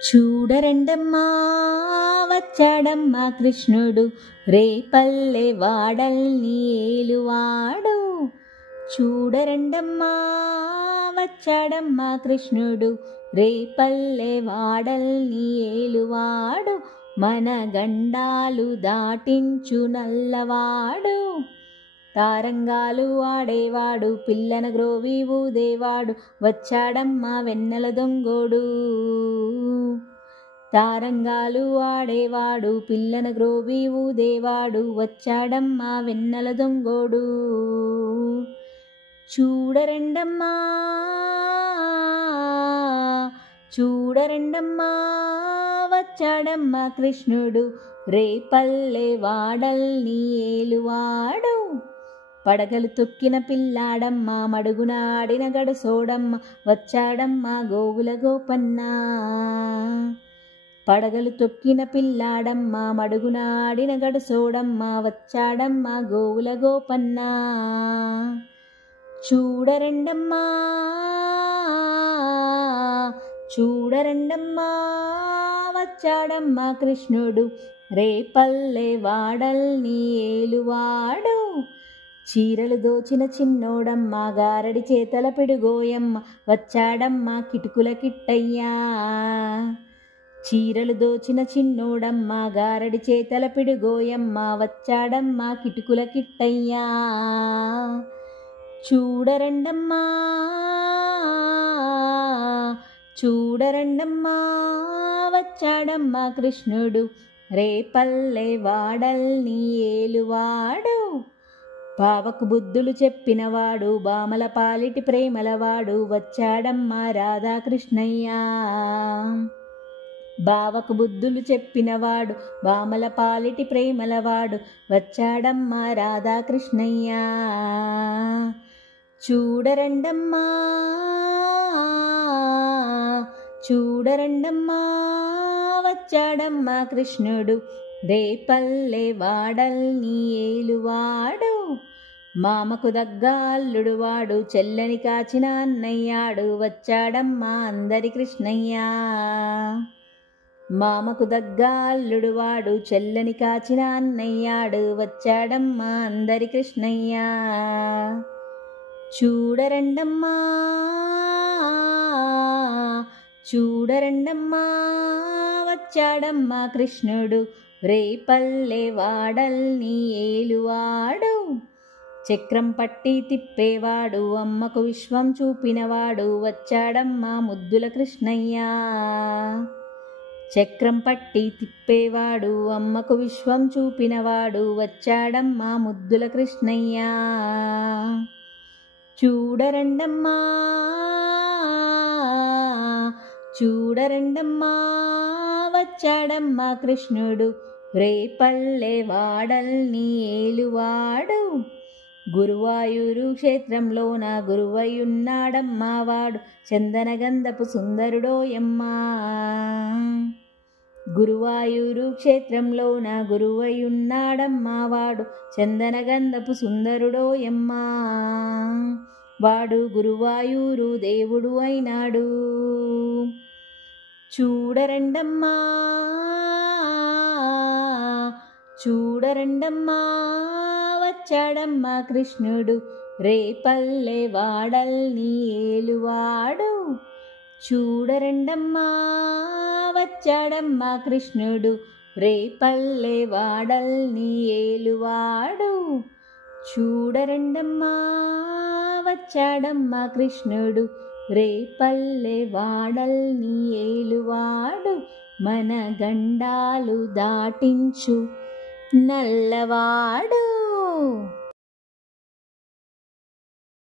చూడరండమ్మా వచ్చాడమ్మా కృష్ణుడు రేపల్లె వాడల్ని ఏలువాడు. చూడరండమ్మా వచ్చాడమ్మా కృష్ణుడు రేపల్లె వాడల్ని ఏలువాడు. మన గండాలు దాటించు నల్లవాడు. తారంగాలు ఆడేవాడు పిల్లన గ్రోవి ఊదేవాడు వచ్చాడమ్మా వెన్నెల దొంగోడు. తారంగాలు ఆడేవాడు పిల్లన గ్రోవి ఊదేవాడు వచ్చాడమ్మా వెన్నెల దొంగోడు. చూడరండమ్మా చూడరండమ్మా వచ్చాడమ్మా కృష్ణుడు రేపల్లె వాడల్ని ఏలువాడు. పడగలు తొక్కిన పిల్లాడమ్మ మడుగున ఆడిన గడసోడమ్మ వచ్చాడమ్మ గోవుల గోపన్న. పడగలు తొక్కిన పిల్లాడమ్మ మడుగున ఆడిన గడసోడమ్మ వచ్చాడమ్మ గోవుల గోపన్న. చూడరండమ్మా చూడరండమ్మా వచ్చాడమ్మా కృష్ణుడు రేపల్లె వాడల్ని ఏలువాడు. చీరలు దోచిన చిన్నోడమ్మ గారడి చేతల పిడుగోయమ్మ వచ్చాడమ్మా కిటుకుల కిట్టయ్యా. చీరలు దోచిన చిన్నోడమ్మ గారడి చేతల పిడుగోయమ్మ వచ్చాడమ్మా కిటుకుల కిట్టయ్యా. చూడరండమ్మా చూడరండమ్మా వచ్చాడమ్మా కృష్ణుడు రేపల్లె వాడల్ని ఏలువాడు. బావకు బుద్ధులు చెప్పినవాడు బామల పాలిటి ప్రేమలవాడు వచ్చాడమ్మా రాధాకృష్ణయ్య. బావకు బుద్ధులు చెప్పినవాడు బామల పాలిటి ప్రేమలవాడు వచ్చాడమ్మా రాధాకృష్ణయ్య. చూడరండమ్మా చూడరండమ్మా వచ్చాడమ్మా కృష్ణుడు రేపల్లె వాడల్ని ఏలువాడు. మామకు దగ్గ అల్లుడు వాడు చెల్లని కాచిన అన్నయ్యాడు వచ్చాడమ్మా అందరి కృష్ణయ్య. మామకు దగ్గ అల్లుడు వాడు చెల్లని కాచిన అన్నయ్యాడు వచ్చాడమ్మా అందరి కృష్ణయ్య. చూడరండమ్మా చూడరండమ్మా వచ్చాడమ్మా కృష్ణుడు రేపల్లె వాడల్ని ఏలువాడు. చక్రం పట్టి తిప్పేవాడు అమ్మకు విశ్వం చూపినవాడు వచ్చాడమ్మా ముద్దుల కృష్ణయ్య. చక్రం పట్టి తిప్పేవాడు అమ్మకు విశ్వం చూపినవాడు వచ్చాడమ్మా ముద్దుల కృష్ణయ్య. చూడరండమ్మా చూడరండమ్మా వచ్చాడమ్మా కృష్ణుడు రేపల్లె వాడల్ని ఏలువాడు. గురువాయూరు క్షేత్రంలోన గురువయ్యున్నాడమ్మా వాడు చందనగంధపు సుందరుడోయమ్మా. గురువాయూరు క్షేత్రంలోన గురువయ్యున్నాడమ్మా వాడు చందనగంధపు సుందరుడోయమ్మా. వాడు గురువాయూరు దేవుడు అయినాడు. చూడరండమ్మా చూడరండమ్మా వచ్చాడమ్మా కృష్ణుడు రేపల్లె వాడల్ని ఏలువాడు. చూడరండమ్మా వచ్చాడమ్మా కృష్ణుడు రేపల్లె వాడల్ని ఏలువాడు. చూడరండమ్మా వచ్చాడమ్మా కృష్ణుడు రేపల్లె వాడల్ని ఏలువాడు. మన గండాలు దాటించు నల్లవాడు.